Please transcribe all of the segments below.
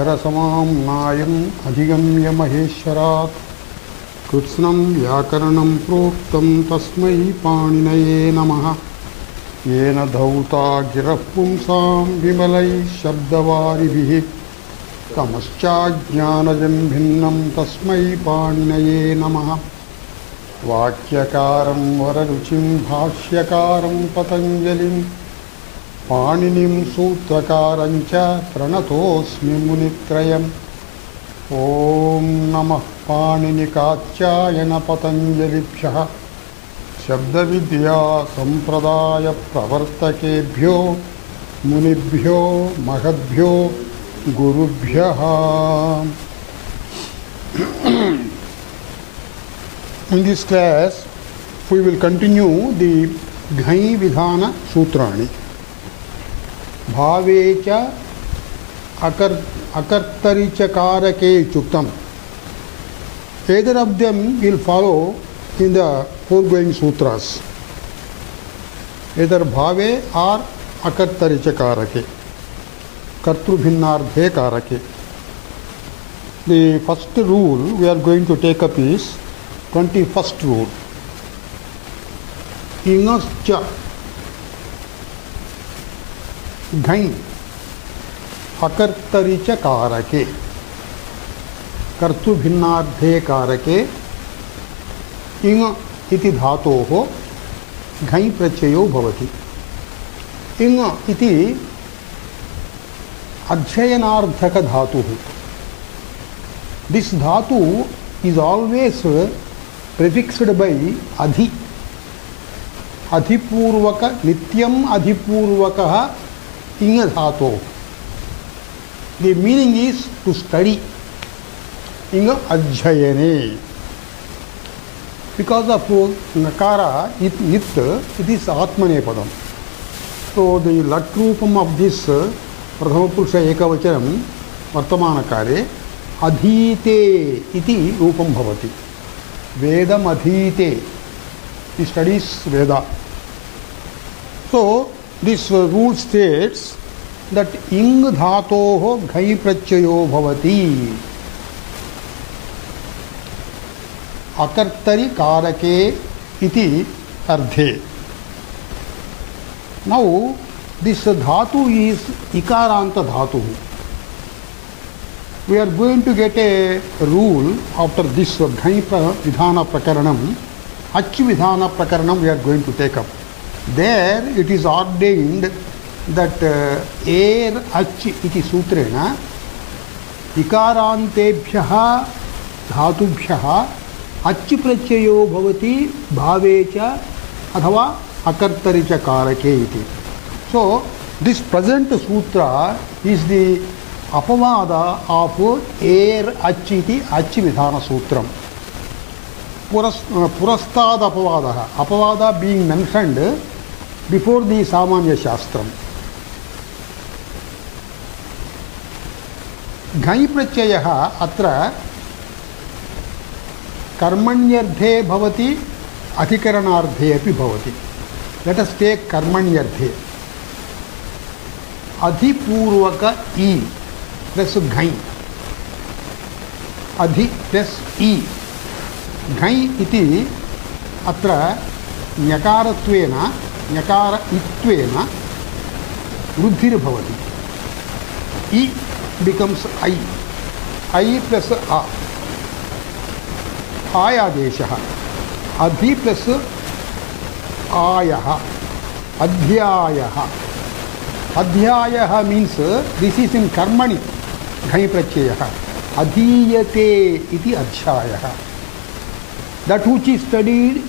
अक्षरसमाम्नायम् अधिगम्य महेश्वरात् कृत्स्नं व्याकरणं प्रोक्तं तस्मै पाणिनये नमः। येन धौता गिरः पुंसां विमलैः शब्दवारिभिः तमश्चाज्ञानजं भिन्नं तस्मै पाणिनये नमः। वाक्यकारं वररुचिं भाष्यकारं पतञ्जलिं पाणिनिं सूत्रकारं च प्रणतोऽस्मि मुनित्रयम्। ॐ नमः पाणिनिकात्यायन पतञ्जलिभ्यः शब्दविद्या संप्रदाय प्रवर्तकेभ्यो मुनिभ्यो महद्भ्यो गुरुभ्यः। In this class we will continue the Ghai Vidhana Sutrani. Bhavecha akartaricha karake chuktam. Either of them will follow in the foregoing sutras. Either bhave or akartaricha karake. Kartrubhinnardhe karake. The first rule we are going to take up is 21st rule. Ingascha Ghai akartaricha karake kartubhinnardhe karake inga iti dhatoho Ghai prachayo bhavati. Inga iti adhyayanardhaka dhatuhu. This dhatu is always prefixed by adhi. Adhipurvaka nityam adhipurvakaha inga dhato. The meaning is to study. Inga adhyayane. Because of nakara it is atmanepadam. So the lat roopam of this prathama purusha ekavachanam vartamanakare adhite iti roopam bhavati. Vedam adhite, he studies Veda. So this rule states that ing dhatoho ghai prachayo bhavati akartari karake iti ardhe. Now this dhatu is ikaranta dhatu. We are going to get a rule after this Ghai Vidhana Prakaranam. Achi Vidhana Prakaranam we are going to take up. There it is ordained that er achi iti sutrena ikarantebhyaha dhatubhyaha achi prachayo bhavati bhavecha athava akartaricha karake iti. So this present sutra is the apavada of er achiti achi vidhana sutram. Purastad apavada. Apavada being mentioned before the Samanya Shastram. Ghai prachayaha atra karmanyardhe bhavati adhikaranardhe api bhavati. Let us take karmanyardhe. Adhipurvaka e plus Ghai. Adhi plus e. Ghai iti atra nyakaratvena nyakara itvena ruddhir bhavati. E becomes I. I plus a. Ayadeshaha. Adhi plus ayaha. Adhyayaha. Adhyayaha means this is in karmani. Ghai prachayaha. Adhiyate iti adhyayaha. That which is studied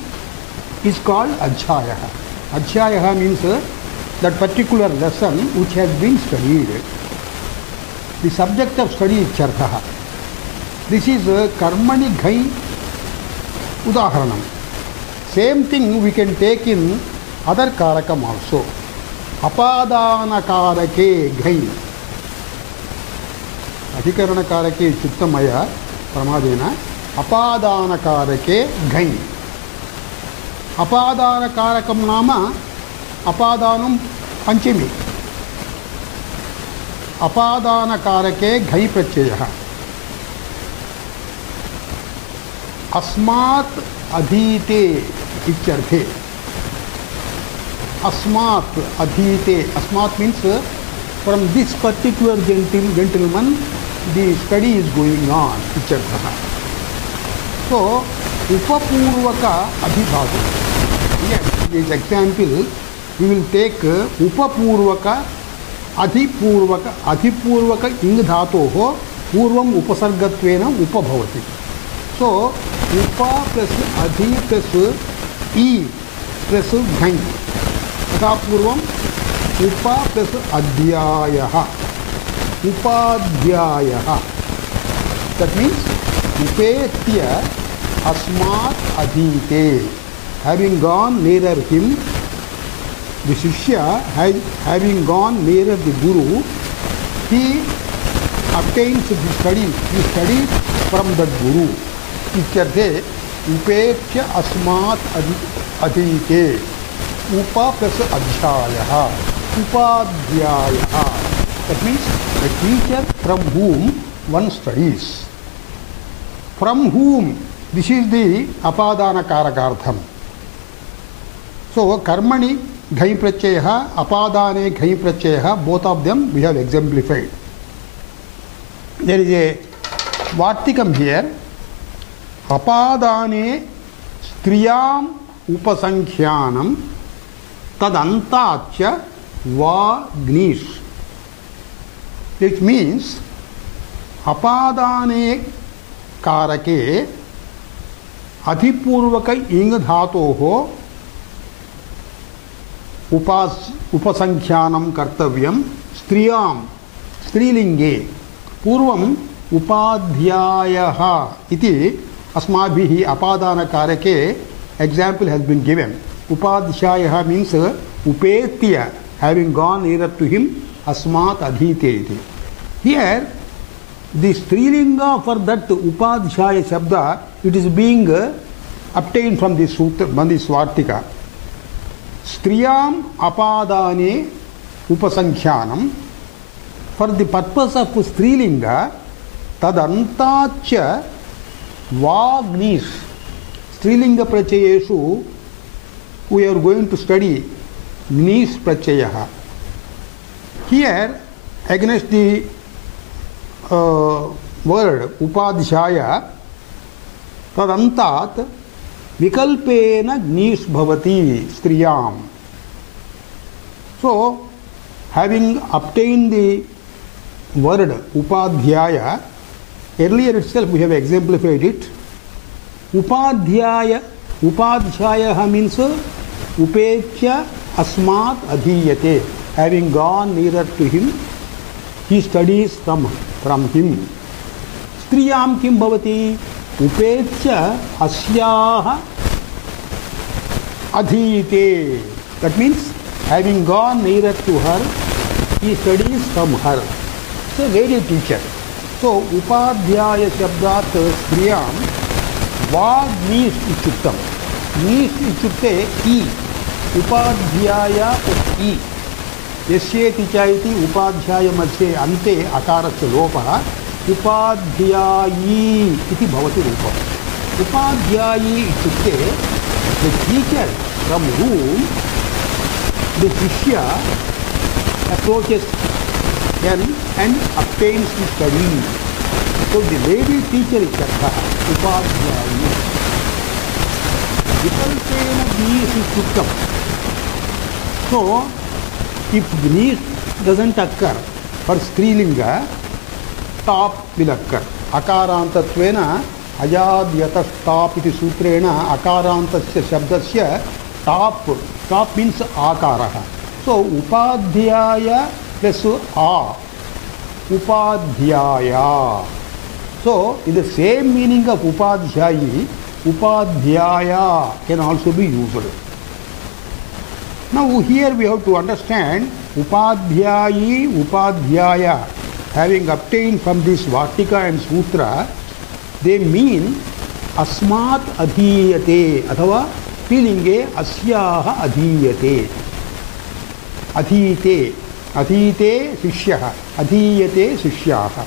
is called adhyayaha. Adhyayaha means that particular lesson which has been studied. The subject of study is charthaha. This is karmani ghai udaharanam. Same thing we can take in other karakam also. Apadana karake ghai. Adhikarana karake chittamaya pramadena. Apadana karake ghai. Apadana karakam nama apadanam panchami. अपादानकारके घञ् प्रत्ययः अस्मात् अधीते इत्यर्थे अस्मात् अधीते अस्मात् means from this particular gentleman the study is going on इत्यर्थः. So उपपूर्वक अधिधातु. Yes, this example we will take उपपूर्वक अधिपूर्वक इंग धातोः पूर्वम् उपसर्गत्वेन उप भवति. So उप प्लस अधि प्लस ई प्लस घञ् तथा पूर्वम् उप प्लस अध्यायः उपाध्यायः. That means उपेत्य अस्मात् अधीते. Having gone nearer him, the Shishya, having gone nearer the Guru, he obtains the study. He studies from the Guru. इत्यर्थे उपेत्य अस्मात् अधीते. उप प्लस अध्यायः उपाध्यायः. That means the teacher from whom one studies. From whom? This is the apadana karakartham. So karmani घञ् प्रत्ययः अपादाने घञ् प्रत्ययः both of them we have exemplified. There is a vartikam here. अपादाने स्त्रियाम् उपसंख्यानम् तदन्ताच्च वा ग्नीष्. It means अपादाने कारके अधिपूर्वक इंग धातोः उपसंख्यानं कर्तव्यं स्त्रियां स्त्रीलिंगे. पूर्वम् उपाध्यायः इति अस्माभिः अपादानकारके example has been given. उपाध्यायः means उपेत्य, having gone nearer to him, अस्मात् अधीते iti. Here the strilinga for that upadhyaya shabda, it is being obtained from this sutra, from this vartika. Striyam apadane upasankhyanam. For the purpose of strilinga, tadantacha vagnish. Strilinga prachayeshu, we are going to study gnish prachayaha. Here, against the word upadhyaya, tadantat vikalpena gnish bhavati striyam. So, having obtained the word upadhyaya, earlier itself we have exemplified it. Upadhyaya means upetya asmat adhiyate. Having gone nearer to him, he studies from him. Striyam kim bhavati? Upetya asyaha adhiyate. That means having gone nearer to her, he studies from her. So, lady teacher. So, upadhyaya shabdat striyam vagnish ichuktam. Nish ichukte i. Upadhyaya i. यस्येति च इति उपाध्याय मध्ये अन्ते अकारस्य लोपः उपाध्यायी इति भवति रूपम्. उपाध्यायी इत्युक्ते the teacher from whom the shishya approaches and obtains the study. So the lady teacher iत्यर्थः उपाध्यायी. विकल्पेन गीस् इत्युक्तम्. So if gnish doesn't occur for strilinga, top will occur. Akarantatvena ayadyatastap iti sutrena akarantasya shabdasya top means akaraha. So upadhyaya plus a upadhyaya. So in the same meaning of upadhyayi, upadhyaya can also be used. Now here we have to understand upadhyayi, upadhyaya, having obtained from this vartika and sutra, they mean asmat adhiyate athava strilinge asyaha adhiyate. Adhiyate. अधीते शिष्यः अधीयते शिष्याः.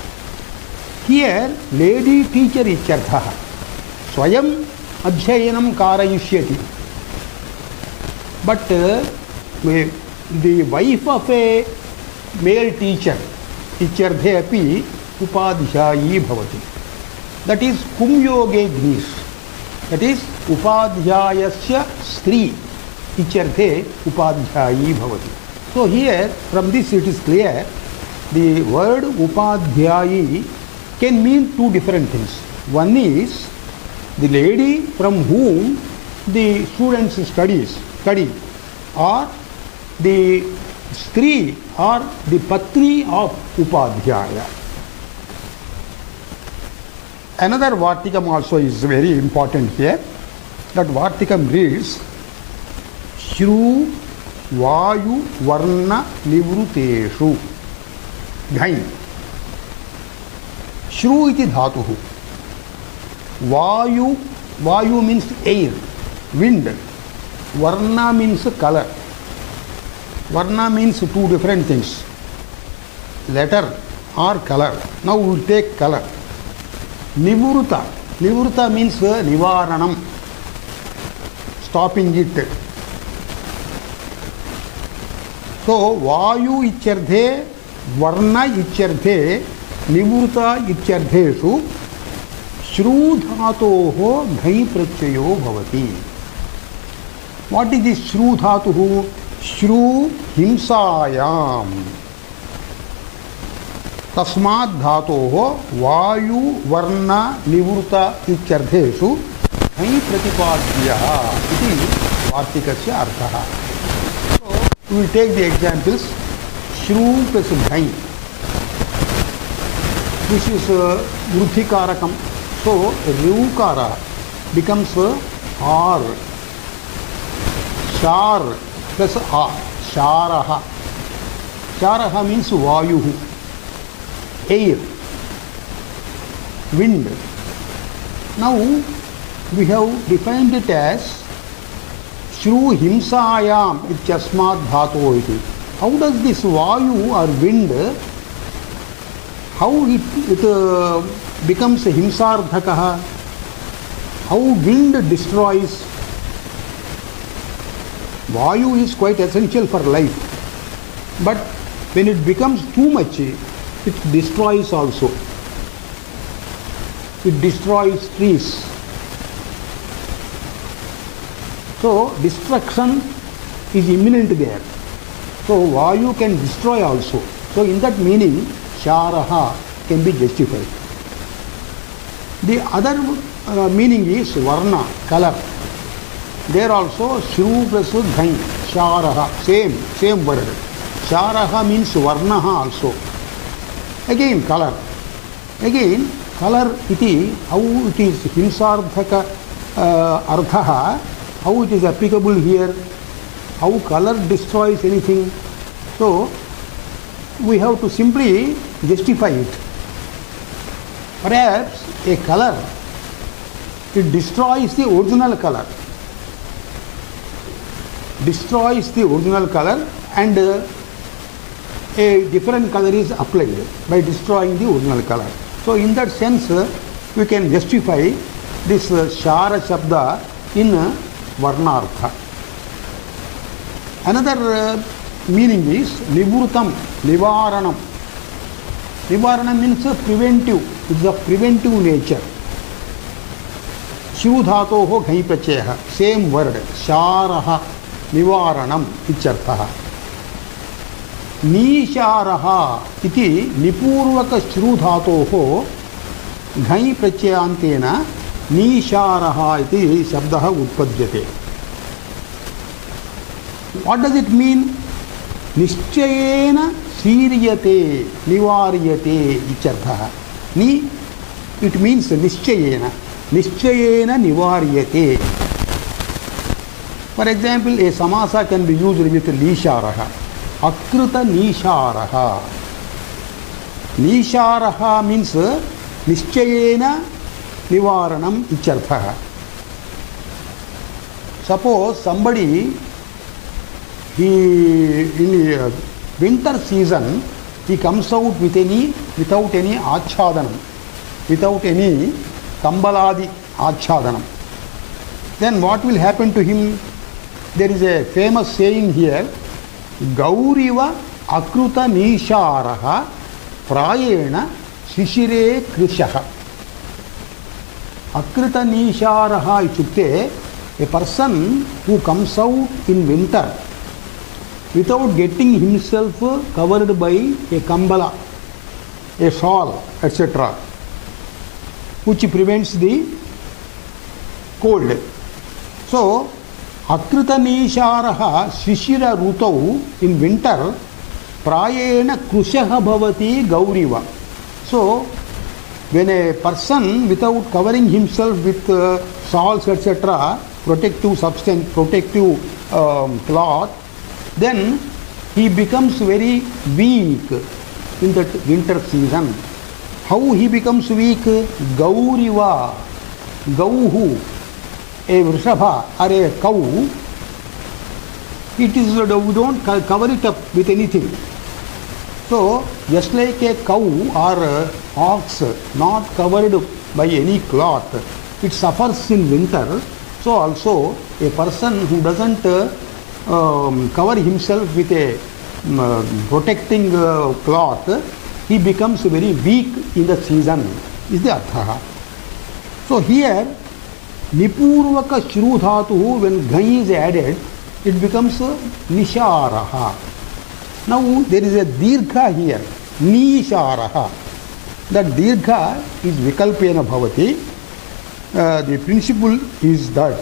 Here lady teacher इत्यर्थः. स्वयं अध्ययनं कारयिष्यति. But the wife of a male teacher इत्यर्थे अपि उपाध्यायी भवति. That is कुम्योगे घ्नीस्. That is उपाध्यायस्य स्त्री इत्यर्थे उपाध्यायी भवति. So here from this it is clear the word upadhyayi can mean two different things. One is the lady from whom the students study, or the stree or the patri of upadhyaya. Another Vartikam also is very important here. That Vartikam reads Shru Vayu Varna Nivruteshu. Ghain. Shru iti dhatuhu. Vayu means air, wind. Varna means color. Varna means two different things. Letter or color. Now we will take color. Nivruta. Nivruta means nivaranam. Stopping it. So, Vayu ityarthe, Varna ityarthe, Nivruta ityartheshu, Shru dhatoho ghai prachayo bhavati. What is this Shru dhatuhu? Shru himsayam. Tasmad dhatoho Vayu Varna Nivruta ityartheshu ghai pratipadhyaha iti Vartikasya arthaha. We will take the examples. Shru plus ghai. This is Vruthikarakam. So, Rivukara becomes R. Shar plus A. Sharaha. Sharaha means Vayuhu. Air. Wind. Now, we have defined it as Shru himsayam ityasmad dhato iti. How does this Vayu or wind, how it becomes himsardhakaha? How wind destroys? Vayu is quite essential for life. But when it becomes too much, it destroys also. It destroys trees. So, destruction is imminent there. So, Vayu can destroy also. So, in that meaning, Sharaha can be justified. The other meaning is Varna, color. There also, Shru plus Ghai, Sharaha, same word. Sharaha means Varnaha also. Again, color. Again, color iti, how it is himsardhaka arthaha, how it is applicable here, how color destroys anything. So, we have to simply justify it. Perhaps a color, it destroys the original color. Destroys the original color and a different color is applied by destroying the original color. So, in that sense, we can justify this Shara Shabda in Varnartha. Another meaning is Nivrutam, Nivaranam. Nivaranam means preventive. It is of preventive nature. Shru dhatoho ghai prachayaha. Same word. Sharaha, Nivaranam ityarthaha. Nisharaha iti nipurvaka shru dhatoho ghai prachayantena Nisharaha iti shabdaha utpadyate. What does it mean? Nischayena siryate nivaryate ityarthaha. Ni, it means nischayena. Nischayena nivaryate. For example, a samasa can be used with lisharaha. Akrita nisharaha. Nisharaha means nischayena nivaranam ityarthaha. Suppose somebody, he winter season he comes out without any achhadanam, without any kambaladi achhadanam. Then what will happen to him? There is a famous saying here, Gauriva akruta nisharaha prayena shishire krishaha. Akrita nisharaha ichukte, a person who comes out in winter without getting himself covered by a kambala, a shawl, etc., which prevents the cold. So, akrita nisharaha shishira rutau, in winter, prayena krushaha bhavati gauriva. So, when a person without covering himself with shawls, etc., protective substance, protective cloth, then he becomes very weak in that winter season. How he becomes weak? Gauriva, gauhu, a vrishabha or a cow, it is, we don't cover it up with anything. So, just like a cow or ox not covered by any cloth, it suffers in winter. So also a person who doesn't cover himself with a protecting cloth, he becomes very weak in the season, is the artha. So here, nipurvaka shru dhatu, when ghai is added, it becomes nisharaha. Now there is a dirgha here, nisharaha. That dirgha is vikalpena bhavati. The principle is that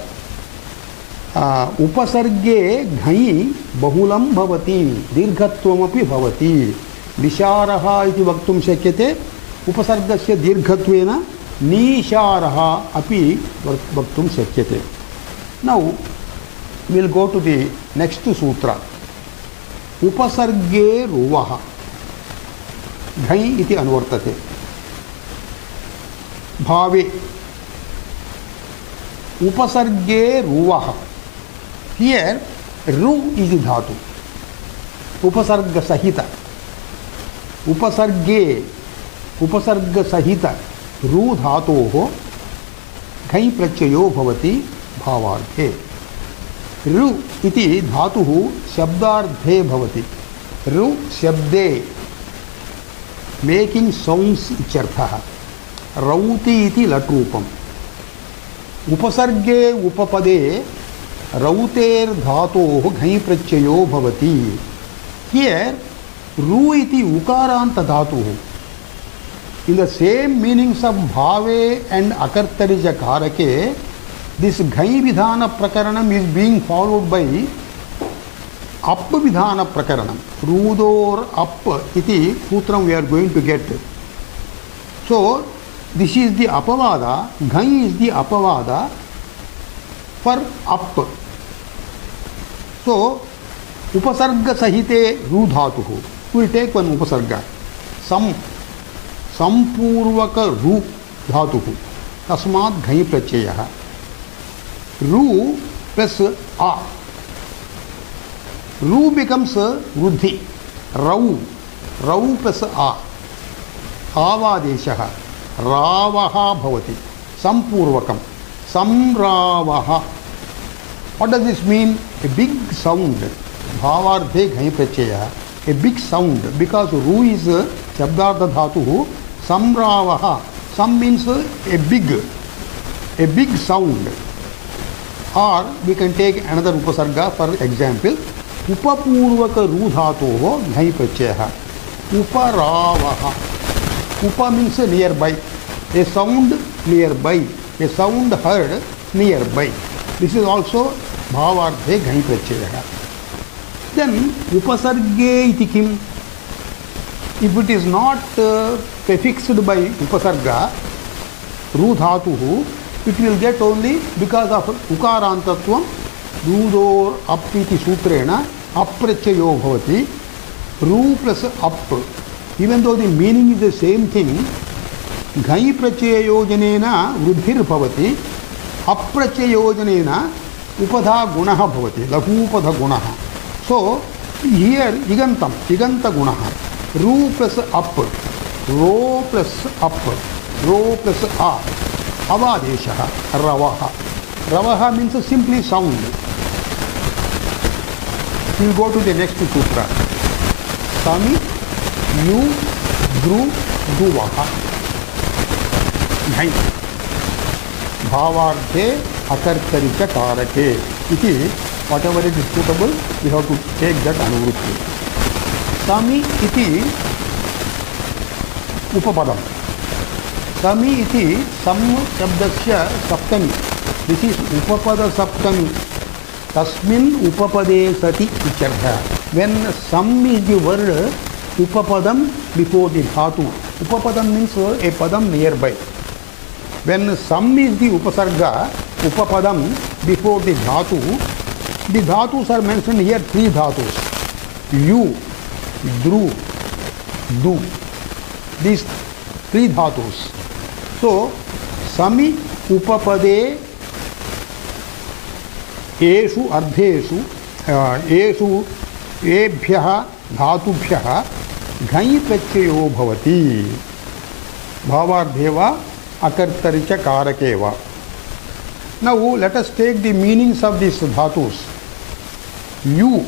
upasarge ghai bahulam bhavati, dirghattvamapi bhavati. Nisharaha iti vaktum shakyate, upasargasya dirghatvena nisharaha api vaktum shakyate. Now we will go to the next sutra. Upasarge ruvaha. Ghai iti anvartate. Bhave. Upasarge ruvaha. Here, ru is the dhatu. Upasarga sahita. Upasarge, upasarga sahita. Ru dhatoho. Ghai prachayo bhavati bhavarthe. Ru iti dhatuhu shabdardhe bhavati. Ru shabde. Making sounds icharthaha. Rauti iti latrupam. Upasarge upapade rauter dhatoh ghai prachayo bhavati. Here, ru iti ukaranta dhatuhu. In the same meanings of bhave and akartarija karake, this ghai vidhana prakaranam is being followed by up vidhana prakaranam. Rudor up iti sutram we are going to get. So, this is the apavada, ghai is the apavada for up. So, upasarga sahite ru dhatuhu. We will take one upasarga. Sampurvaka ru dhatuhu. Tasmat ghai prachayaha. Ru plus a. Ru becomes vruddhi. Rau. Rau plus a. Avadeshaha. Ravaha bhavati. Sampurvakam. Samravaha. What does this mean? A big sound. Bhavardhe ghai prachaya. A big sound. Because ru is shabdartha dhatuhu. Samravaha. Sam means a big sound. Or we can take another upasarga for example. Upapurvaka ru dhatoho ghai prachayaha. Uparavaha. Upa means nearby. A sound nearby. A sound heard nearby. This is also bhavardhe ghai prachayaha. Then upasarge iti kim? If it is not prefixed by upasarga, ru dhatuhu, it will get only because of ukarantatvam, rudor appiti sutrena, aprachayo bhavati, ru plus up. Even though the meaning is the same thing, ghai prachayojanena vruddhir bhavati, aprachayojanena upadha gunaha bhavati, lahupadha gunaha. So, Here igantam, iganta gunaha. Ru plus up, ro plus up, ro plus a. Avadeshaha, ravaha. Ravaha means simply sound. We will go to the next sutra. Sami, yu, dru, duvaha. Nine. Bhavarthe, akartarika karake. Iti, whatever it is suitable, we have to take that anuvrutti. Sami iti upapadam. Sami iti sam shabdasya saptami. This is upapada saptami. Tasmin upapade sati ichartha. When sam is the word upapadam before the dhatu. Upapadam means a padam nearby. When sam is the upasarga, upapadam before the dhatus are mentioned here, three dhatus. Yu, dru, du. These three dhatus. So, sami upapade eshu ardheshu eshu ebhyah dhatubhyah ghai prachayo bhavati. Bhavardheva akartaricha karakeva. Now let us take the meanings of these dhatus. Yu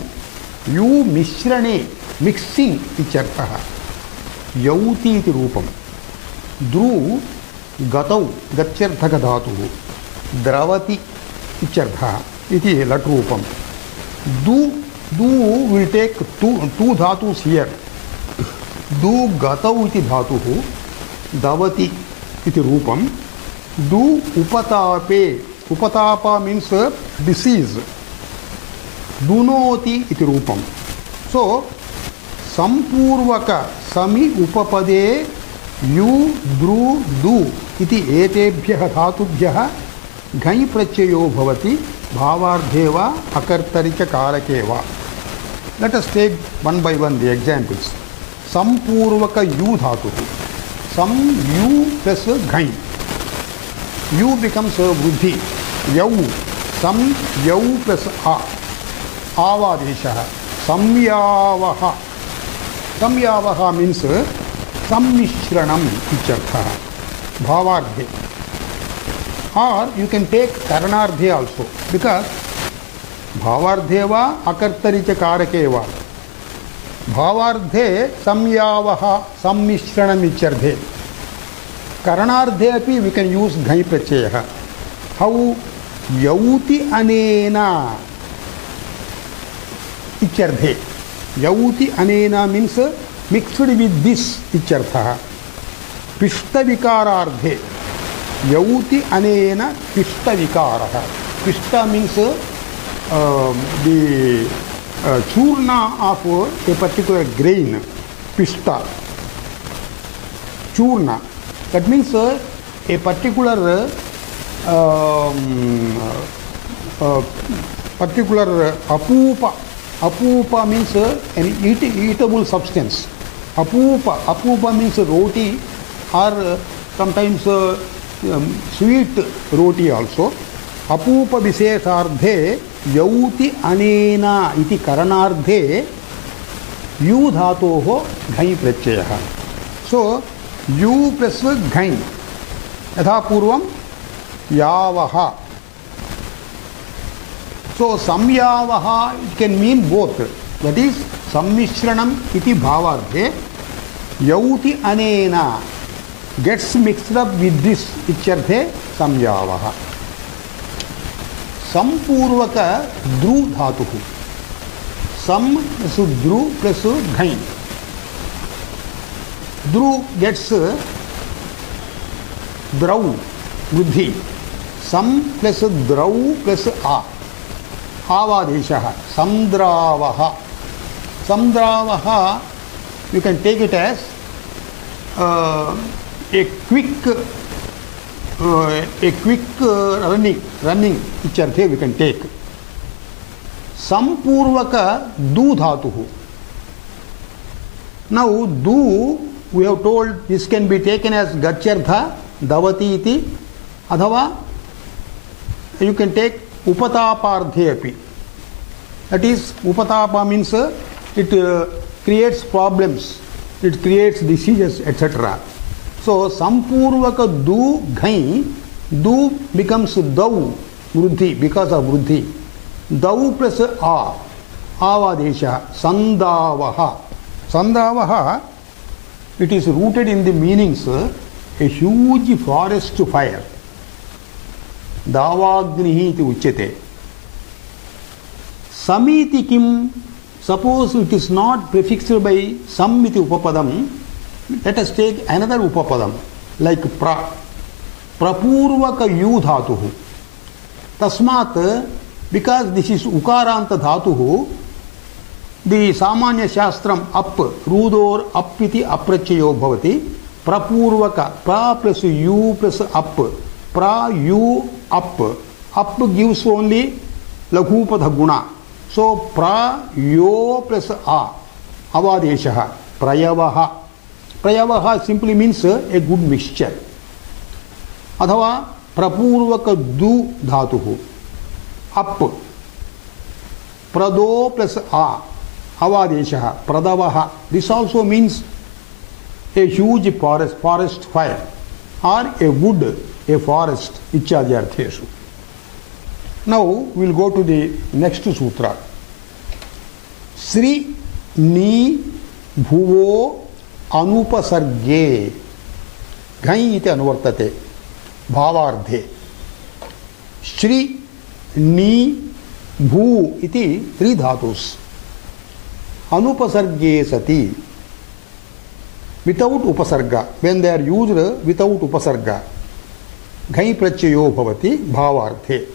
mishrane, mixing ichartha. Yauti iti rupam. Dru gatau, gachyarthaka dhatu. Dravati ichartha iti lat rupam. Du will take two dhatus here. Du gatau iti dhatu. Davati iti rupam. Du upatape. Upatapa means disease. Dunoti iti rupam. So, sampurvaka sami upapade yu dru du iti etebhyah dhatubhyah ghai prachayo bhavati bhavardheva akartaricha karakeva. Let us take one by one the examples. Sampurvaka yu dhatu. Sam yu plus ghai. Yu becomes vruddhi. Yau. Sam yau plus a. Avadeshaha. Samyavaha. Samyavaha means sammishranam ichartha. Bhavardhe. Or you can take karanardhe also. Because bhavardheva akartaricha karakeva. Bhavardhe samyavaha sammishranam icharthe. Karanardhe api we can use ghai prachayaha. How? Yauti anena icharthe. Yauti anena means mixed with this ichartha. Pishta vikarardhe. Yauti anena pishta vikaraha. Pishta means the churna of a particular grain. Pishta. Churna. That means a particular apupa. Apupa means an eatable substance. Apupa means roti or sometimes sweet roti also. Apupa visesardhe yauti anena iti karanardhe yu dhatoho ghai prachayaha. So, yu plus ghai. Yatha purvam yavaha. So, samyavaha it can mean both. That is, sammishranam iti bhavardhe yauti anena gets mixed up with this icharthe samyavaha. Sampurvaka dru dhatuhu. Sam plus dru plus ghai. Dru gets drav, vruddhi. Sam plus drav plus a. Avadeshaha. Samdravaha. Samdravaha, you can take it as a quick running icharthe we can take. Sampurvaka du dhatuhu. Now, du, we have told this can be taken as gachyartha, davati iti, adhava you can take upatapardhe api. That is, upatapa means it creates problems, it creates diseases, etc. So sampurvaka du ghai, du becomes dau, vruddhi, because of vruddhi. Dau plus a, avadesha, sandavaha. Sandavaha, it is rooted in the meanings a huge forest fire. Davagnihi iti uchyate. Samiti kim, suppose it is not prefixed by sam iti upapadam, let us take another upapadam like pra. Prapurvaka yu dhatuhu. Tasmat, because this is ukaranta dhatuhu, the samanya shastram up, rudor up iti aprachayo bhavati. Prapurvaka, pra plus u plus up, pra u up. Up gives only laghupada guna. So pra yo plus a, avadesha, prayavaha. Prayavaha simply means a good mixture. Adhava prapurvaka du dhatuhu, up. Prado plus a, avadesha, pradavaha. This also means a huge forest fire, or a wood, a forest, ichyadyartheshu. Now we will go to the next sutra. Sri ni bhuvo anupasarge ghai iti anuvartate bhavardhe. Shri ni bhu iti three dhatus. Anupasarge sati, without upasarga, when they are used without upasarga, ghai prachayo bhavati bhavardhe.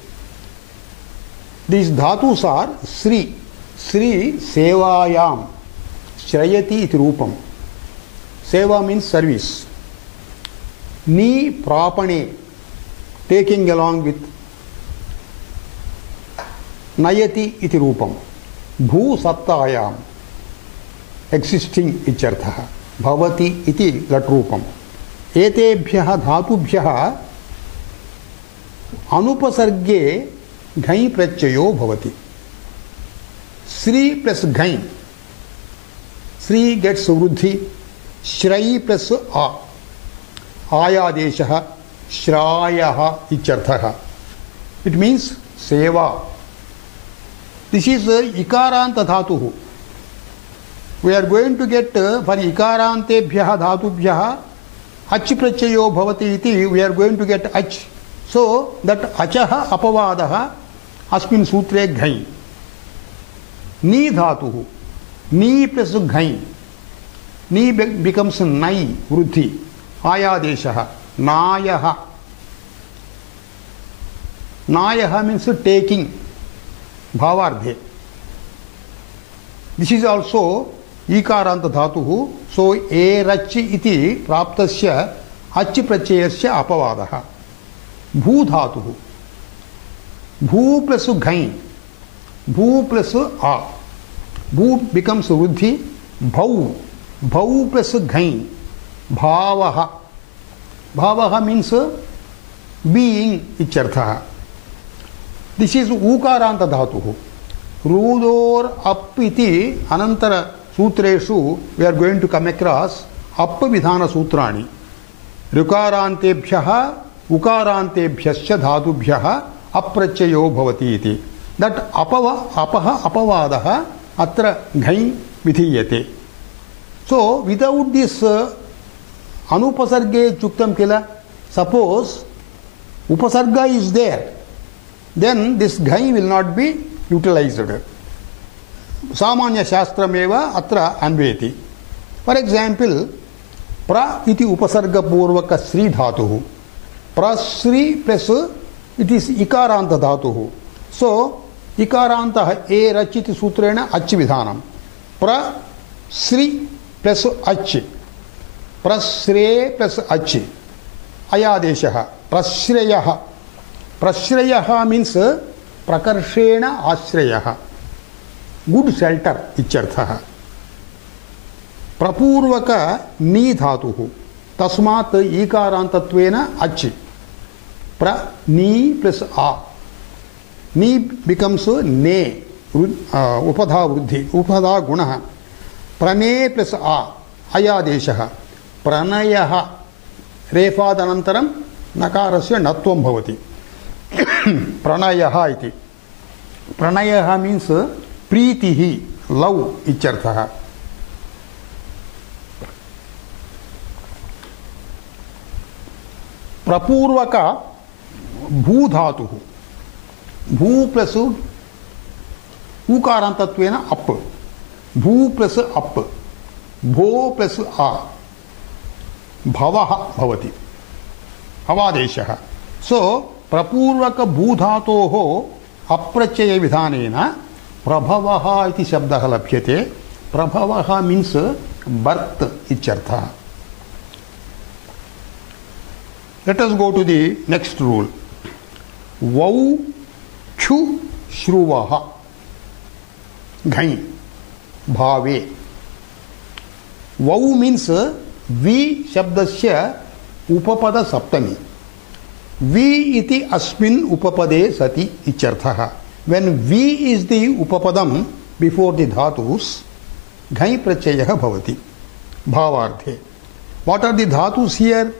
These dhatus are Sri. Sri sevayam. Shrayati iti rupam. Seva means service. Ni prapane, taking along with. Nayati iti rupam. Bhu sattayam, existing ichartha. Bhavati iti latrupam. Etebhyaha dhatubhyaha anupasarge ghai prachayo bhavati. Sri plus ghai. Sri gets vruddhi. Shrai plus a. Ayadesha, shrayaha ichartha. It means seva. This is ikaranta dhatuhu. We are going to get for ikarantebhyaha dhatubhyaha ach prachayo bhavati iti, we are going to get ach. So that achaha apavadaha asmin sutre ghai. Ni dhatuhu. Ni plus ghai. Ni becomes nai, vruddhi. Ayadeshaha. Nayaha. Nayaha means taking. Bhavardhe. This is also ikaranta dhatuhu. So erachi iti praptasya achi prachayasya apavadaha. Bhu dhatuhu. Bhu plus ghai. Bhu plus a. Bhu becomes vruddhi. Bhau. Bhau plus ghai. Bhavaha. Bhavaha means being ichartha. This is ukaranta dhatuhu. Rudor up iti anantara sutreshu we are going to come across appa vidhana sutrani. Rukarantebhyaha ukarantebhyasya dhatubhyaha aprachayo bhavati iti. That apaha apavadaha atra ghai vidhiyate. So without this anupasarge chuktam kila, suppose upasarga is there, then this ghai will not be utilized. Samanya shastrameva atra anveti. For example, pra iti upasarga purvaka sri dhatuhu. Pra sri plus it is ikaranta dhatuhu. So ikaranta e rachiti sutrena ach vidhanam. Pra sri plus ach. Prasre plus ach. Ayadeshaha. Prasreyaha. Prasreyaha means prakarshena ashrayaha. Good shelter ichartha. Prapurvaka ni dhatuhu. Tasmat ikarantatvena ach. Pra ni plus a. Ni becomes ne. उपधा वृद्धि उपधा गुणः प्रणे plus आ अयादेशः प्रणयः रेफादनन्तरं नकारस्य नत्वं भवति प्रणयः इति प्रणयः means प्रीतिः love इत्यर्थः प्रपूर्वक भू धातुः भू प्लस ऊकारान्तत्वेन अप् भू प्लस अप् भो प्लस आ भवः भवति भवादेशः सो प्रपूर्वक भूधातोः अप्रत्यय विधानेन प्रभवः इति शब्दः लभ्यते प्रभवः मीन्स् बर्त् इत्यर्थः Let us go to the next rule. Vau chu shruvaha ghai bhave. Vau means vi shabdasya upapada saptami. Vi iti asmin upapade sati ityarthaha. When vi is the upapadam before the dhatus, ghai prachayah bhavati. Bhavarthe. What are the dhatus here?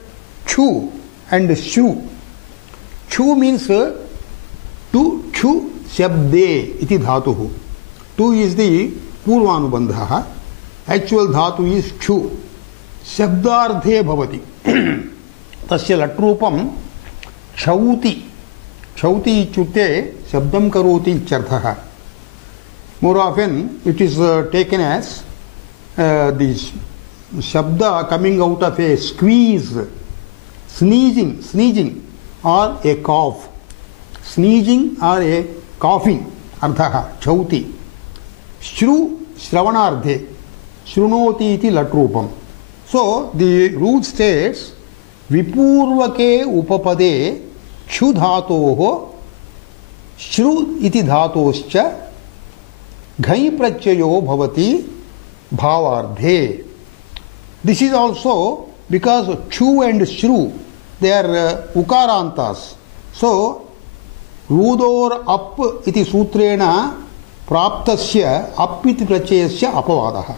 Chu and shru. Chu means to chu shabde iti dhatuhu. Tu is the purvanubandhaha. Actual dhatu is chu. Shabdarthe bhavati. Tasya latrupam chauti. Chauti ichute shabdam karoti ityarthaha. More often it is taken as the shabda coming out of a squeeze. Sneezing or a cough. Sneezing or a coughing. Arthaha, chauti. Shru, shravanardhe. Shrunoti iti latrupam. So, the rule states, vipurvake upapade chu dhatoho shru iti dhatoscha ghai prachayo bhavati bhavardhe. This is also because chu and shru, they are ukarantas. So, rudor up iti sutrena praptasya up iti prachayasya apavadaha.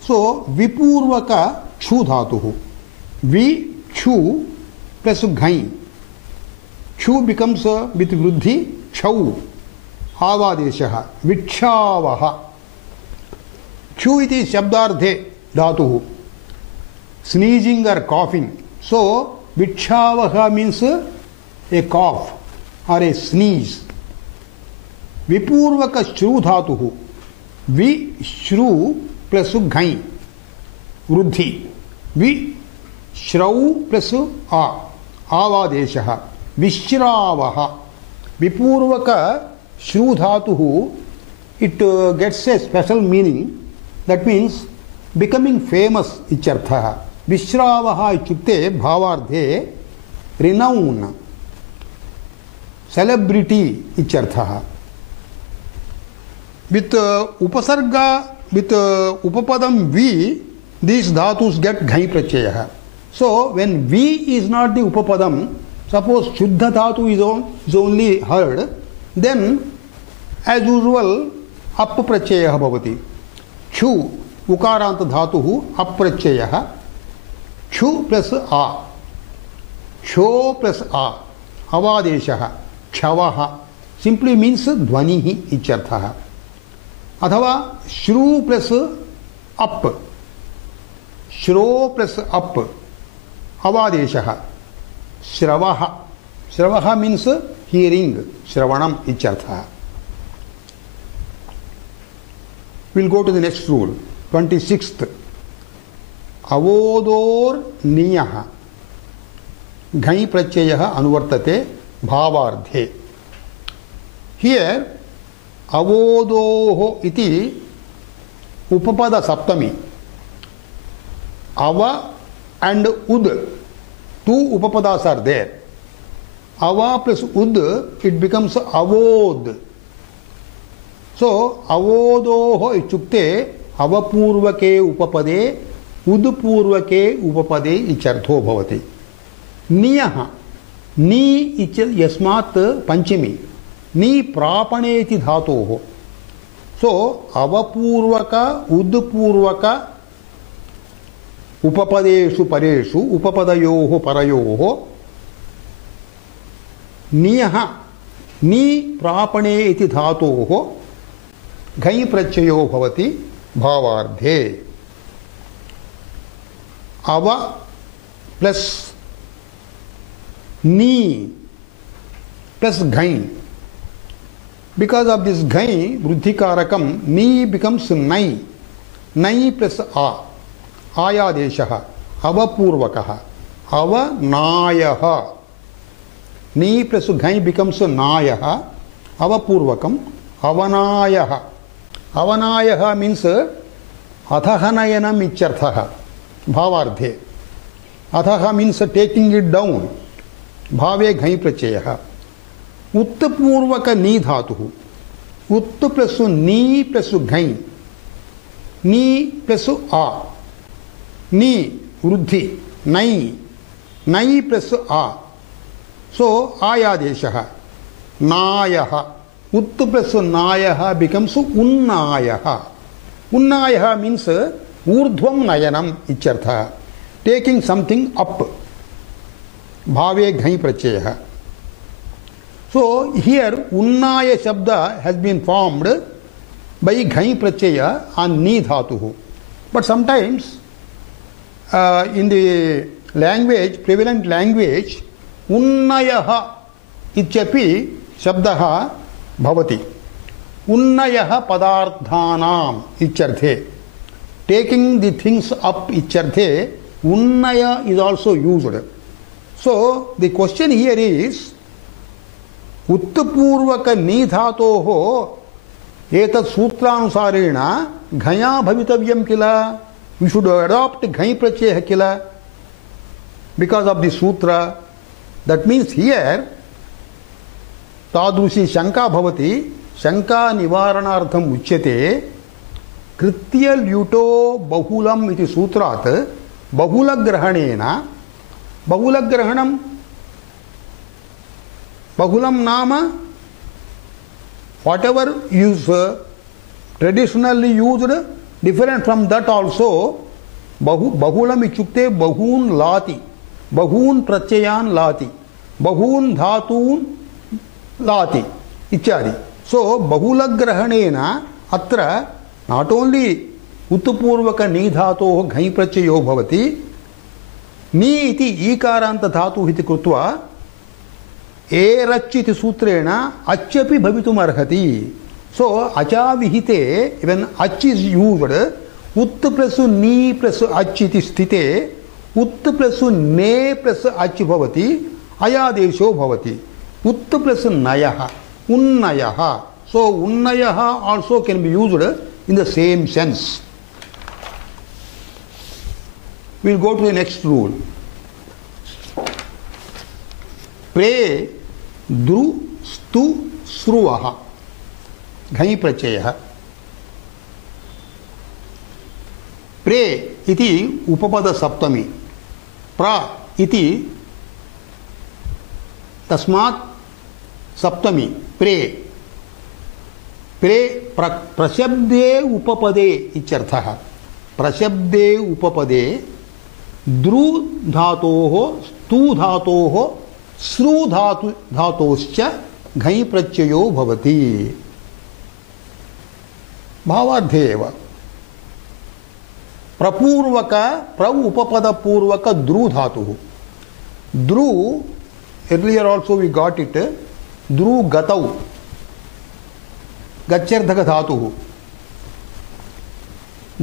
So, vipurvaka chu dhatuhu. Vi chu plus ghai. Chu becomes with vruddhi chau. Avadeshaha. Vichavaha. Chu iti shabdardhe dhatuhu. Sneezing or coughing. So, vichavaha means a cough or a sneeze. Vipurvaka shru dhatuhu. Vi shru plus ghai. Vruddhi. Vi shrau plus a. Avadeshaha. Vishravaha. Vipurvaka shru dhatuhu. It gets a special meaning. That means becoming famous ityarthaha. Vishravaha ityukte bhavardhe renown, celebrity ityarthaha. With upasarga, with upapadam vi, these dhatus get ghai prachayah. So when vi is not the upapadam, suppose shuddha dhatu is only heard, then as usual ap prachayah bhavati. Chu ukaranta dhatuhu aprachayah. Chu plus a. Cho plus a. Avadeshaha. Chavaha. Simply means dhvanihi ityarthaha. Athava shru plus up. Shro plus up. Avadeshaha. Shravaha. Shravaha means hearing. Shravanam ityarthaha. We'll go to the next rule. 26th. Avodor niyaha. Ghai prachayah anuvartate bhavardhe. Here, avodoho iti upapada saptami. Ava and ud. Two upapadas are there. Ava plus ud, it becomes avod. So, avodoho ichukte avapurvake upapade udpurvake upapade ichartho bhavati. Niyaha. Ni yasmat panchami. Ni prapane iti dhatoho. So avapurvaka udpurvaka upapadeshu pareshu upapadayoho parayoho niyaha ni prapane iti dhatoho घञ् प्रत्ययो भवति भावार्थे अव plus नी plus घञ् because of this घञ् वृद्धिकारकम नी बिकम्स नै नै प्लस आ आयादेशः अवपूर्वकः अवनायः नी प्लस घञ् बिकम्स नायः अवपूर्वकम अवनायः अवनायः मीन्स अधः नयनम् इत्यर्थः भावार्थे अधः मीन्स टेकिंग इट डाउन भावे घञ् प्रत्ययः उत्तपूर्वक नी धातुः उत्त प्लस नी प्लस घञ् नी प्लस आ नी वृद्धि नै नै प्लस आ सो आयादेशः नायः उत्त प्लस नायः बिकम्स उन्नायः उन्नायः मीन्स ऊर्ध्वं नयनम् इत्यर्थः टेकिंग समथिंग अप भावे घञ् प्रत्ययः सो हियर उन्नाय शब्द has been formed by घञ् Pratyaya on नी धातुः but sometimes in the language prevalent language उन्नयः इत्यपि शब्दः भवति उन्नयः पदार्थानाम् इत्यर्थे टेकिंग द थिंग्स अप इत्यर्थे उन्नय is also used so the question here is उत्तपूर्वक नी धातोः एतत् सूत्रानुसारेण घञा भवितव्यं किल we should adopt घञ् प्रत्ययः किल because of the sutra that means here तादृशी शंका भवति शंका निवारणार्थम् उच्यते कृत्य ल्युटो बहुलम् इति सूत्रात् बहुलग्रहणेन बहुलग्रहणं बहुलं नाम whatever is traditionally used different from that also बहुलम् इत्युक्ते बहून् लाति बहून् प्रत्ययान् लाति बहून् धातून् लाति इत्यादि सो बहुलग्रहणेन अत्र नाट ओन्ली उत्तपूर्वक नी धातोः घञ् प्रत्ययो भवति नी इति ईकारान्त धातुः इति कृत्वा एरच् इति सूत्रेण अच् अपि भवितुम् अर्हति सो अचाविहिते व्हेन अच् इज यूज्ड उत् प्लस नी प्लस अच् इति स्थिते उत् प्लस ने प्लस अच् भवति अयादेशो भवति उत् प्लस नयः उन्नयः सो उन्नयः also can be used in the same sense. We will go to the next rule. प्रे द्रु स्तु श्रुवः घञ् प्रत्ययः प्रे इति उपपद सप्तमी प्र इति तस्मात् सप्तमी प्रे प्रे प्रशब्दे उपपदे इत्यर्थः प्रशब्दे उपपदे द्रु धातोः स्तु धातोः श्रु धातोश्च घञ् प्रत्ययो भवति भावार्थे एव प्रपूर्वक प्र उपपद पूर्वक द्रु धातुः द्रु earlier also we got it द्रु गतौ गच्छर्थक धातुः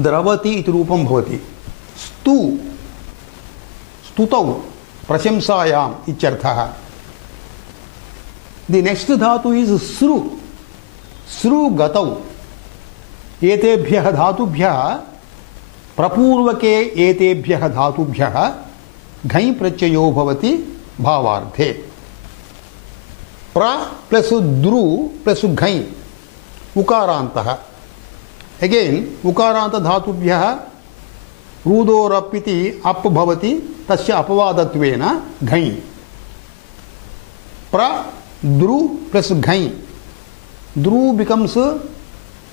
द्रवति इति रूपं भवति स्तु स्तुतौ प्रशंसायाम् इत्यर्थः the next धातु is श्रु श्रु गतौ एतेभ्यः धातुभ्यः प्रपूर्वके एतेभ्यः धातुभ्यः घञ् प्रत्ययो भवति भावार्थे प्र प्लस द्रु प्लस घञ् उकारान्तः अगेन उकारान्त धातुभ्यः रूदोरप् इति अप् भवति तस्य अपवादत्वेन घञ् प्र द्रु plus घञ् द्रु becomes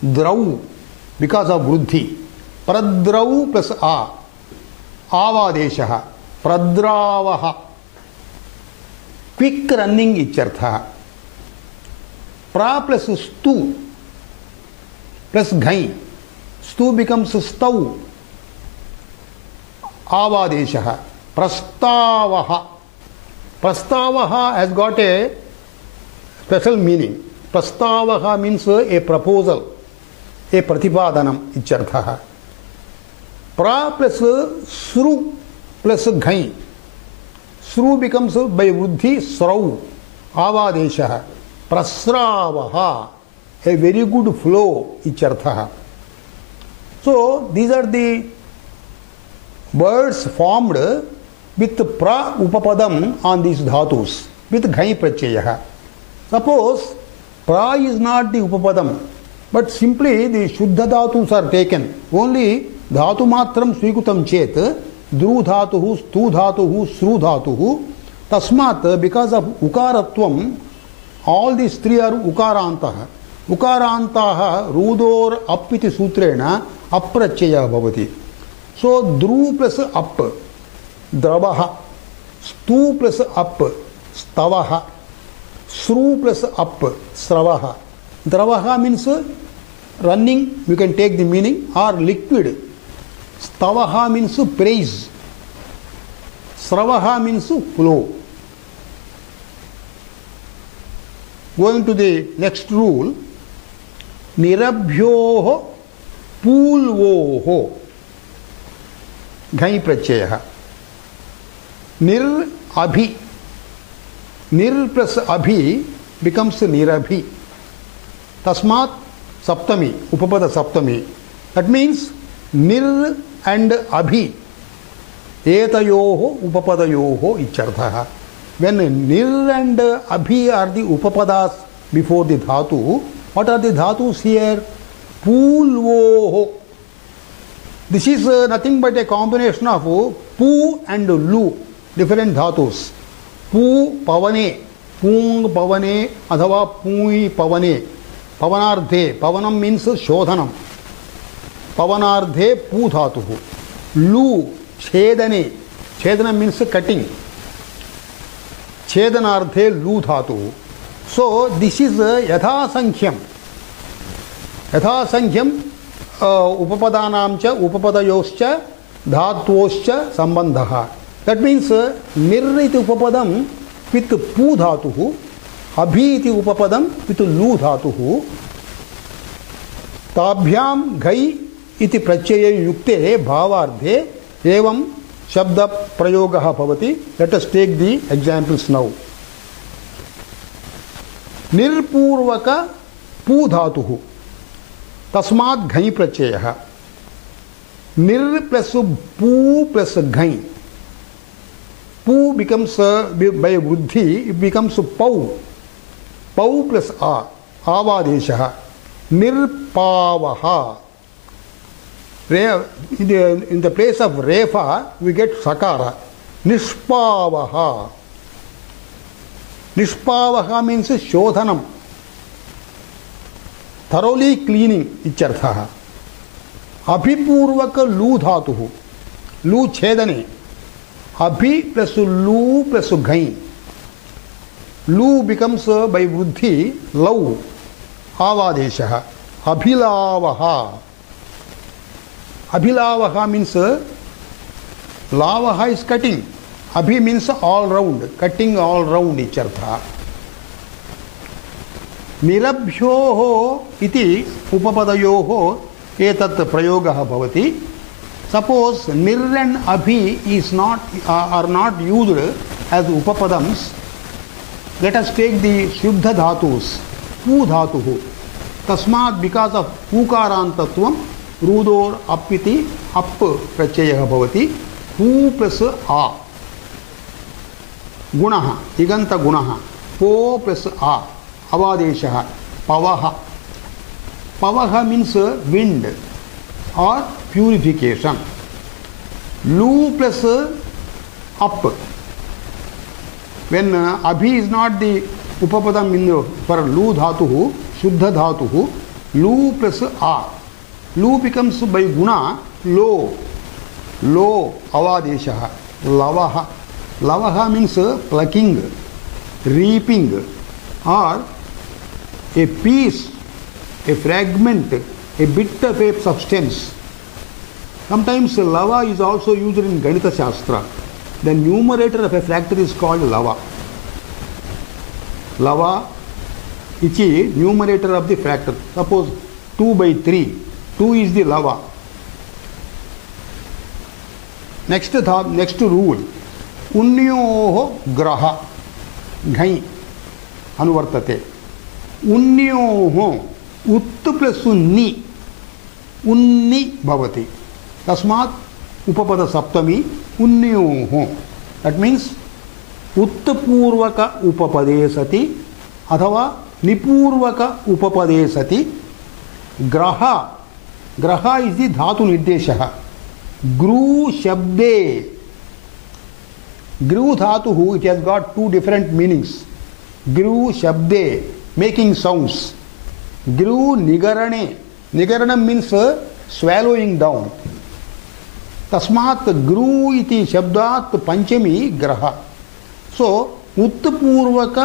Drau, because of Vruddhi. Pradrau plus A. Avadeshaha. Pradravaha. Quick running ichartha. Pra plus stu plus ghai. Stu becomes stau. Avadeshaha. Prastavaha. Prastavaha has got a special meaning. Prastavaha means a proposal, a pratipadanam ichartha. Pra plus sru plus ghai. Sru becomes by vruddhi srau. Avadeshaha. Prasravaha. A very good flow ichartha. So these are the words formed with pra upapadam on these dhatus with ghai pratyaya. Suppose pra is not the upapadam, but simply the shuddha dhatus are taken. Only dhatu matram swikutam chet, dru dhatuhu, stu dhatuhu, sru dhatuhu. Tasmat, because of ukaratvam, all these three are ukarantaha. Ukarantaha rudor appiti sutrena apratyaya bhavati. So dru plus up, dravaha. Stu plus up, stavaha. Sru plus up, sravaha. Dravaha means running, you can take the meaning, or liquid. Stavaha means praise. Sravaha means flow. Going to the next rule. Nirabhyoho pulvoho. Ghai pratyaya. Nir abhi. Nir plus abhi becomes nirabhi. Tasmat saptami, upapada saptami. That means nir and abhi. Etayoho upapadayoho ichartha. When nir and abhi are the upapadas before the dhatu, what are the dhatus here? Pulvoho. This is nothing but a combination of pu and lu, different dhatus. Pu pavane, pung pavane, adhava pui pavane. Pavanardhe, pavanam means shodhanam. Pavanardhe pu dhatuhu. Lu, chedane. Chedana means cutting. Chedanardhe lu dhatuhu. So this is yatha sankhya upapadanam cha upapadayoscha dhatoscha sambandha. That means nir iti upapadam with pu dhatuhu, abhi iti upapadam with lu dhatuhu. Tabhyam ghai iti pratyaya yukte bhavardhe evam shabda prayogaha bhavati. Let us take the examples now. Nirpurvaka pu dhatuhu. Tasmat ghai pratyaya. Nir plus pu plus ghai. Pu becomes by vruddhi, it becomes pau. Pau plus a. Avadeshaha. Nirpavaha. In the place of refa, we get sakara. Nishpavaha. Nishpavaha means shodhanam. Thoroughly cleaning ichartha. Abhipurvaka lu dhatuhu. Lu chedane. Abhi plus lu plus ghai. Lu becomes by vruddhi lau. Avadeshaha. Abhilavaha. Abhilavaha means lavaha is cutting. Abhi means all round, cutting all round ichartha. Nirabhyoho iti upapadayoho etat prayogaha bhavati. Suppose nir and abhi is not are not used as upapadams. Let us take the shuddha dhatus. Pu dhatuhu. Tasmat, because of ukarantatvam, rudor appiti up pratyaya bhavati. Pu plus a. Gunaha, iganta gunaha. Po plus a. Avadeshaha. Pavaha. Pavaha means wind or purification. Lu plus up. When abhi is not the upapadam in for lu dhatuhu, shuddha dhatuhu, Lu plus A. Lu becomes by guna lo. Lo avadeshaha. Lavaha. Lavaha means plucking, reaping, or a piece, a fragment, a bit of a substance. Sometimes lava is also used in Ganita Shastra. The numerator of a factor is called lava. Lava is numerator of the factor. Suppose 2 by 3. 2 is the lava. Next rule. Unyoho graha. Ghai. Anuvartate. Unyoho. Ut plus ni. Unni bhavati. Tasmat upapada saptami unyoho. That means उत्तपूर्वक उपपदे सति अथवा निपूर्वक उपपदे सति ग्रह ग्रह is the धातु निर्देशः ग्रू शब्दे ग्रू धातु it has got two different meanings ग्रू शब्दे मेकिंग साउंड्स ग्रू निगरणे निगरणं मीन्स स्वैलोइंग डाउन तस्मात् ग्रू इति शब्दात् पंचमी ग्रह सो उत्तपूर्वक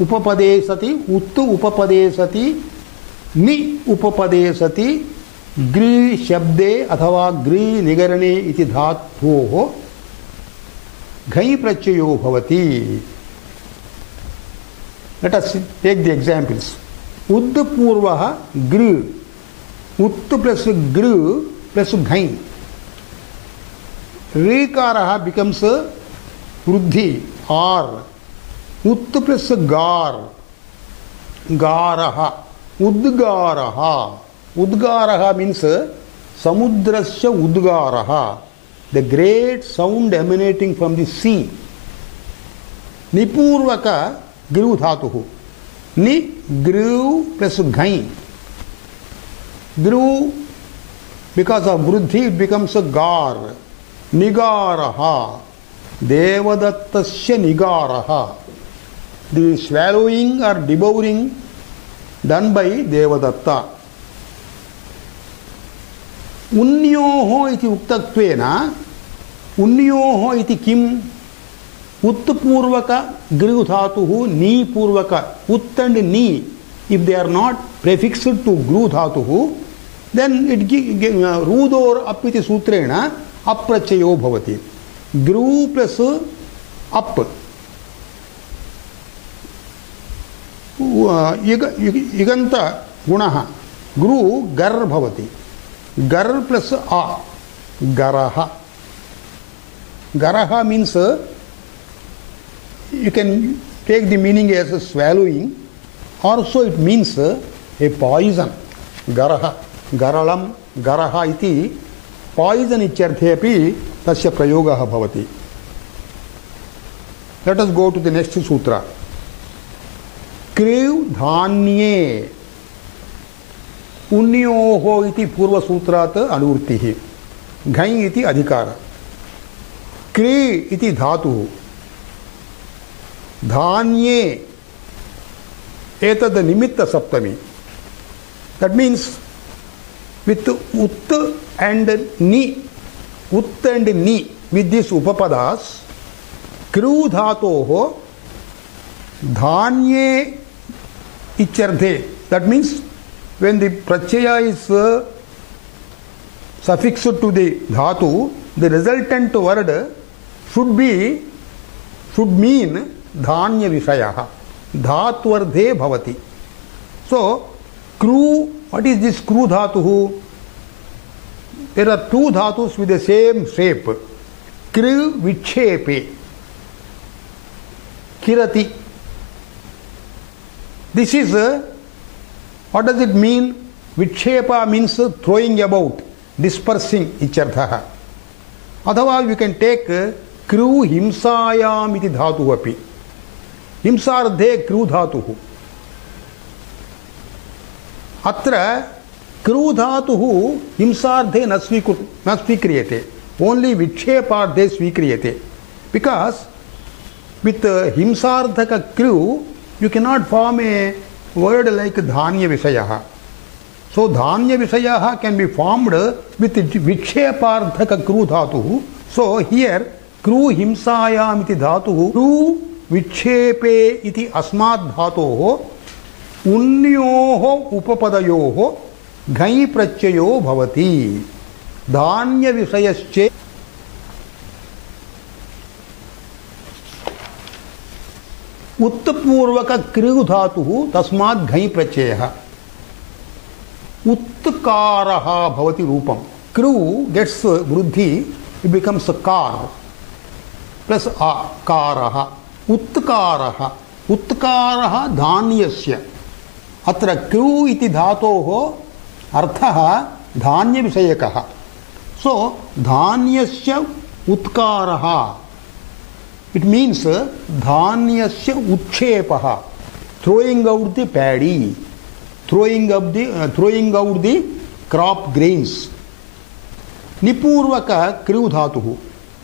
उपपदे सति उत्त उपपदे सति नि उपपदे सति ग्री शब्दे अथवा ग्री निगरणे इति धातोः घञ् प्रत्ययो भवति. Let us take the examples. उद् पूर्वः गृ उत्त प्लस गृ प्लस घञ् ऋकारः becomes वृद्धि आर उत्त प्लस गार गारः उद्गारः उद्गारः मीन्स समुद्रस्य उद्गारः the great sound emanating from the sea. निपूर्वक गृ धातुः नि गृ प्लस घञ् गृ because of वृद्धि it becomes a gar निगारः देवदत्तस्य निगारः the swallowing or devouring done by Devdatta. उन्योः इति उक्तत्वेन उन्योः इति किम् उत्पूर्वक गृ धातुः नी पूर्वक उत् and knee if they are not prefixed to गृ धातुः then it रूदोर् अप् इति सूत्रेण अप्रत्ययो भवति. गृ प्लस अप् इगन्त गुणः गृ गर् भवति. गर् प्लस आ गरः गरः means you can take the meaning as a swallowing, also it means a poison. गरः गरलं गरः इति poison इत्यर्थे अपि तस्य प्रयोगः भवति. Let us go to the next sutra. Crew धान्ये उन्योः इति पूर्वसूत्रात् अनुवृत्तिः घञ् इति अधिकारः. क्री इति धातुः धान्ये एतद् निमित्त सप्तमी. That means with ut and ni with these upapadas kru dhatoh dhanye ichyarthe. That means when the pratyaya is suffixed to the dhatu, the resultant word should mean dhanya vishayah dhatvarthe bhavati. So kru, what is this kru dhatuhu? There are two dhatus with the same shape. Kri vikshepe kirati. This is what does it mean? Vikshepa means throwing about, dispersing ichyarthah. Otherwise you can take kru himsayam iti dhatu api. Himsardhe kru dhatuhu. Atra kru dhatuhu himsardhe na svikriyate. Only viksheparthe svikriyate. Because with himsardhaka kru you cannot form a word like dhanya vishayah. So dhanya visayaha can be formed with viksheparthaka kru dhatu. So here kru himsayam iti dhatu kru vikshepe iti asmad dhatoh unyoho upapadayoho घञ् प्रत्ययो भवति धान्य विषयश्चे उत्तपूर्वक कृ धातुः तस्मात् घञ् प्रत्ययः उत्कारः भवति रूपं कृ गेट्स वृद्धि इट बिकम्स कार प्लस आकारः उत्कारः उत्कारः धान्यस्य अत्र कृ इति धातोः अर्थः धान्य विषयकः सो धान्यस्य उत्कारः इट मीन्स धान्यस्य उत्क्षेपः throwing out the paddy throwing out the crop grains निपूर्वक कृ धातुः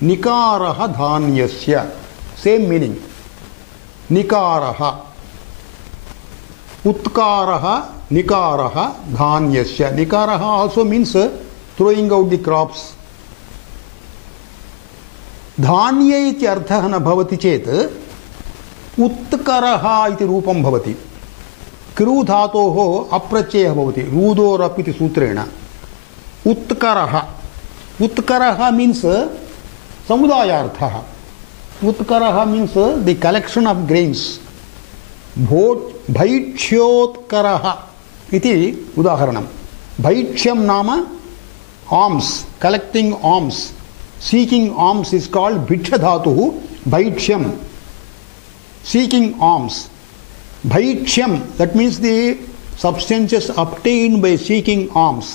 निकारः धान्यस्य same meaning निकारः उत्कारः निकारः धान्यस्य निकारः also means throwing out the crops धान्ये इति अर्थः न भवति चेत् उत्करः इति रूपं भवति कृ धातोः अप्रत्ययः भवति रूदोरप् इति सूत्रेण उत्करः उत्करः मीन्स समुदायार्थः उत्करः means the collection of grains भैक्ष्योत्करः इति उदाहरणं भैक्ष्यं नाम alms collecting alms seeking alms is called भिक्ष धातुः भैक्ष्यं सीकिंग आर्म्स भैक्ष्यं that means the substances obtained by seeking alms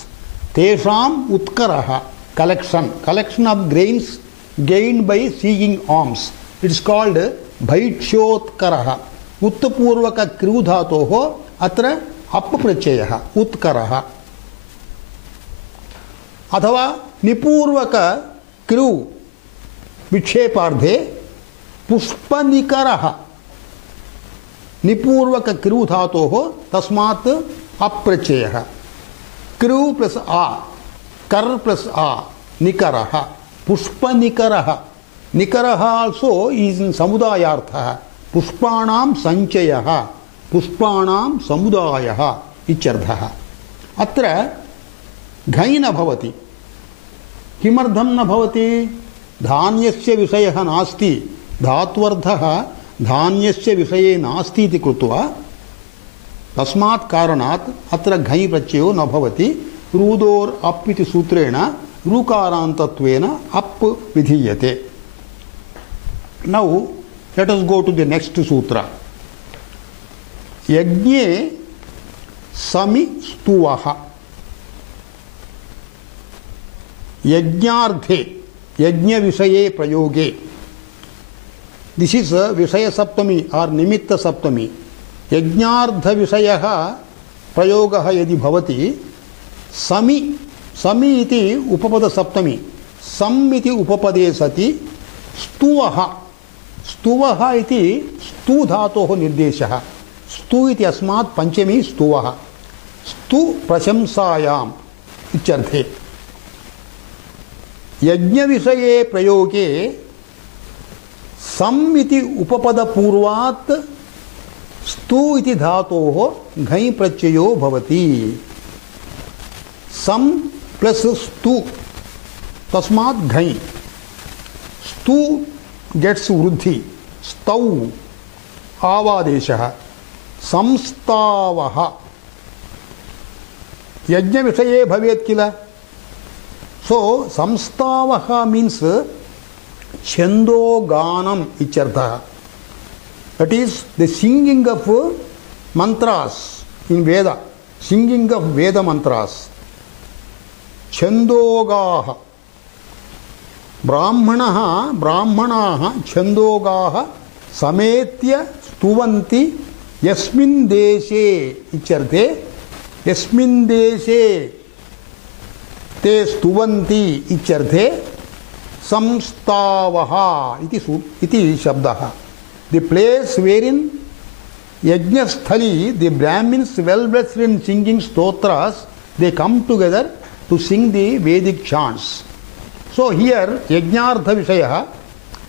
तेषाम् उत्करः collection of grains gained by seeking arms it is called भैक्ष्योत्करः उत्तपूर्वक कृ धातोः अत्र अप् प्रत्ययः उत्करः अथवा निपूर्वक कृ विक्षेपार्धे पुष्पनिकरः निपूर्वक कृ धातोः तस्मात् अप् प्रत्ययः कृ प्लस आ कर प्लस आ निकरः पुष्पनिकरः निकरः आल्सो इज इन समुदायार्थः पुष्पाणां संचयः पुष्पाणां समुदायः इत्यर्थः अत्र घञ् न भवति किमर्थं न भवति धान्यस्य विषयः नास्ति धात्वर्थः धान्यस्य विषये नास्ति इति कृत्वा तस्मात् कारणात् अत्र घञ् प्रत्ययो न भवति रूदोर् अप् इति सूत्रेण ऋकारान्तत्वेन अप् विधीयते नौ let us go to the next sutra यज्ञे समी स्तुवः यज्ञार्थे यज्ञ विषये प्रयोगे दिस इज विषय सप्तमी और निमित्त सप्तमी यज्ञार्थ विषयः प्रयोगः यदि भवति समी समी इति उपपद सप्तमी सम् इति उपपदे सति स्तुवः स्तुवः इति स्तु धातोः निर्देशः स्तु इति अस्मात् पंचमी स्तुवः स्तु प्रशंसायाम् इत्यर्थे यज्ञ विषये प्रयोगे सम् इति उपपद पूर्वात् स्तु इति धातोः घञ् प्रत्ययो भवति सम् प्लस स्तु तस्मात् घञ् स्तु गेट्स वृद्धि स्तौ आवादेशः संस्तावः यज्ञ विषये भवेत् किल सो संस्तावः मीन्स छन्दोगानम् इत्यर्थः that is the singing of mantras in Veda singing of Veda mantras छन्दोगाः ब्राह्मणाः छन्दोगाः समेत्य स्तुवन्ति यस्मिन् देशे इत्यर्थे यस्मिन् देशे ते स्तुवन्ति इत्यर्थे संस्तावः इति शब्दः the place wherein yajnasthali the brahmins well versed in singing stotras they come together to sing the Vedic chants. So here Yajnartha Vishaya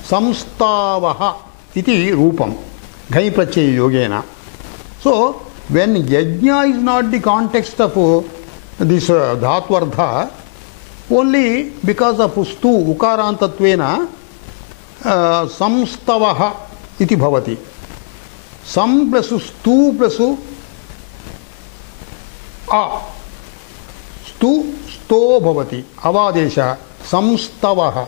Samstavaha iti Rupam Ghai Pratyaya Yogena. So when Yajna is not the context of this Dhatvartha, only because of Stu Ukarantatvena Samstavaha iti bhavati. Sam plus Stu plus A. Stu sto bhavati. Avadesha Samstavaha.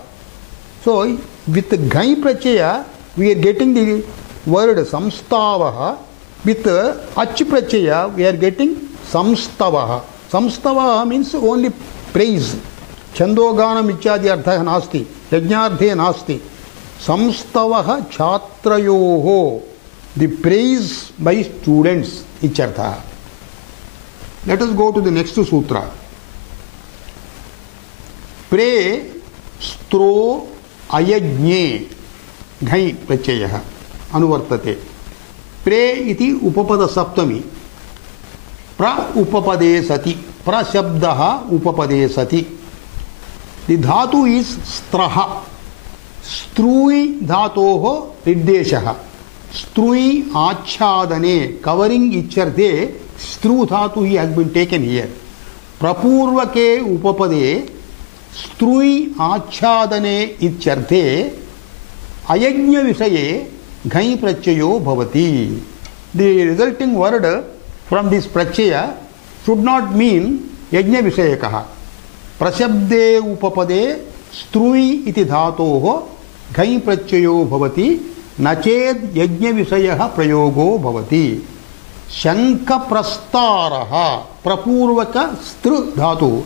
So with Ghai Pratyaya we are getting the word Samstavaha. With Ach Pratyaya we are getting Samstavaha. Samstavaha means only praise. Chandoganam ityadi artha nasti. Yajnarthe nasti. Samstavaha Chatrayoho. The praise by students ichartha. Let us go to the next sutra. Pre stro ayajne ghai pratyayah anuvartate. Pre iti upapada saptami. Pra upapade sati. Pra shabdaha upapade sati. The dhatu is straha. Strui dhatoho nirdeshaha. Strui achadane, covering icharthe. Stru dhatu he has been taken here. Prapurvake upapade. Strui achadane icharthe. Ayajna visaye ghai pracchayo bhavati. The resulting word from this prachaya should not mean yajna visayakaha. Prashabde upapade strui iti dhatoho ghai pracchayo bhavati nached yajna visayaha prayogo bhavati. Shanka prastaraha prapurvaka stru dhatu.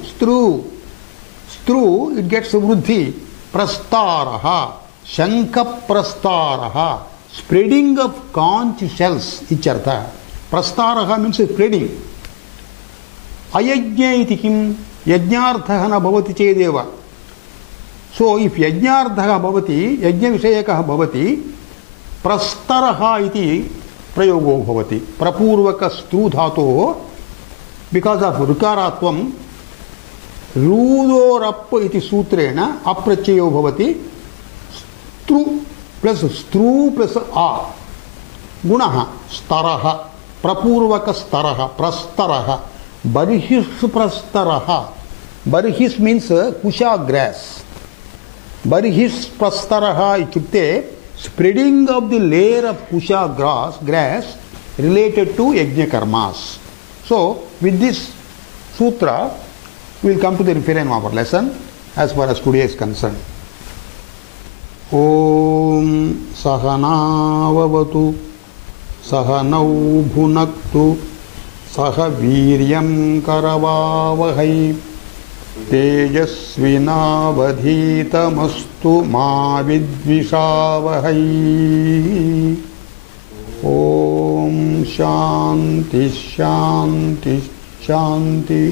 Stru it gets vruddhi. Prastaraha Shanka prastaraha, spreading of conch shells ichartha. Prastaraha means spreading. Ayajna iti kim yajnartha na bhavati chedeva. So if yajnartha bhavati, yajna visayakaha bhavati, prastaraha iti prayogo bhavati. Prapurvaka stru dhatoho, because of rukaratvam, rudorap iti sutrena aprachayo bhavati. Stru plus a. Gunaha staraha. Prapurvaka staraha. Prastaraha. Barhis prastaraha. Barhis means kusha grass. Barhis prastaraha ichukte spreading of the layer of kusha grass related to yajna karmas. So with this sutra we will come to the referendum of our lesson as far as today is concerned. Om Sahanavavatu Sahanau Bhunaktu Saha Viryam Karavavahai Tejasvinavadhitamastu Ma Vidvishavahai. Om Shanti Shanti Shanti.